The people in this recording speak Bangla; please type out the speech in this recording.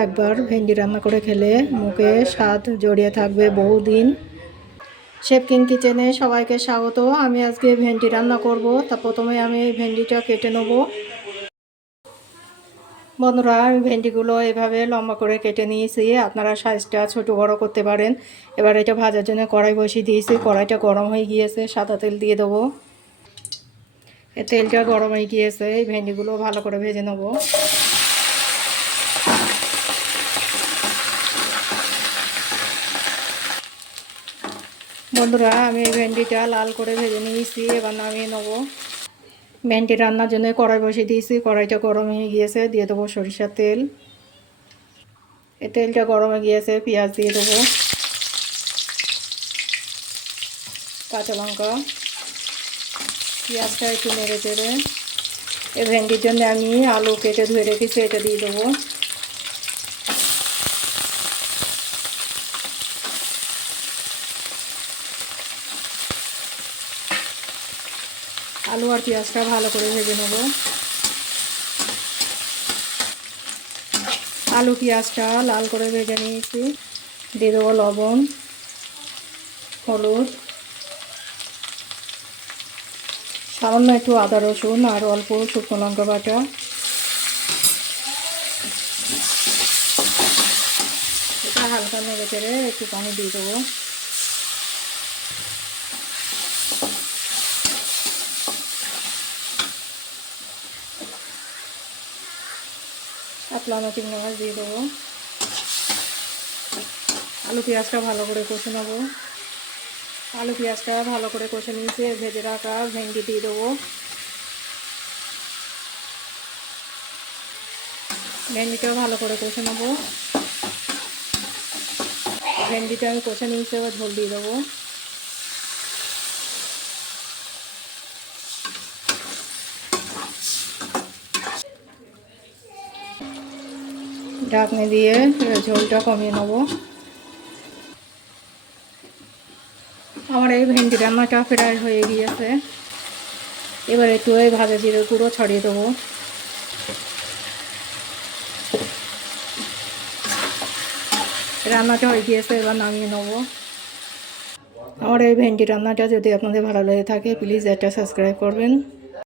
একবার ভেন্ডি রান্না করে খেলে মুখে স্বাদ জড়িয়ে থাকবে বহুদিন। শেফ কিং কিচেনে সবাইকে স্বাগত। আমি আজকে ভেন্ডি রান্না করব। তা প্রথমে আমি এই ভেন্ডিটা কেটে নেব। বন্ধুরা, আমি ভেন্ডিগুলো এভাবে লম্বা করে কেটে নিয়েছি। আপনারা সাইজটা ছোট বড় করতে পারেন। এবার এটা ভাজার জন্য কড়াই বসিয়ে দিয়েছি। কড়াইটা গরম হয়ে গিয়েছে, সাদা তেল দিয়ে দেবো। এই তেলটা গরম হয়ে গিয়েছে, এই ভেন্ডিগুলো ভালো করে ভেজে নেব। বন্ধুরা, আমি এই ভেন্ডিটা লাল করে ভেজে নিয়েছি। এবার নামিয়ে নেব। ভেন্ডি রান্নার জন্য কড়াই বসিয়ে দিয়েছি। কড়াইটা গরম হয়ে গিয়েছে, দিয়ে দেবো সরিষার তেল। এই তেলটা গরম হয়ে গিয়েছে, পেঁয়াজ দিয়ে দেবো, কাঁচা লঙ্কা। পেঁয়াজটা একটু নেড়ে চেড়ে এই ভেন্ডির জন্য আমি আলু কেটে ধুয়ে রেখেছি, এটা দিয়ে দেবো। আলু আর পেঁয়াজটা ভালো করে ভেজে নেব। আলু পেঁয়াজটা লাল করে ভেজে নিয়েছি, দিয়ে দেবো লবণ, হলুদ, সামান্য একটু আদা রসুন আর অল্প শুকনো লঙ্কা বাটা। এটা হালকা নেড়ে চেড়ে একটু পানি দিয়ে দেবো। কাতলা চিংড়ি মাছ দিয়ে দেবো। আলু পেঁয়াজটা ভালো করে কষে নেব। আলু পেঁয়াজটা ভালো করে কষে নিয়েছি, ভেজে রাখা ভেন্ডি দিয়ে দেবো। ভেন্ডিটাও ভালো করে কষে নেব। ভেন্ডিটা আমি কষে নিয়েছি, এবার ঝোল দিয়ে দেবো। ঢাকনি দিয়ে ঝোলটা কমিয়ে নেব। আমার এই ভেন্ডি রান্নাটা প্রায় হয়ে গিয়েছে। এবার একটু এই ভাজা জিরের গুঁড়ো ছড়িয়ে দেবো। রান্নাটা হয়ে গিয়েছে, এবার নামিয়ে নেব। আমার এই ভেন্ডি রান্নাটা যদি আপনাদের ভালো লেগে থাকে, প্লিজ একটা সাবস্ক্রাইব করবেন।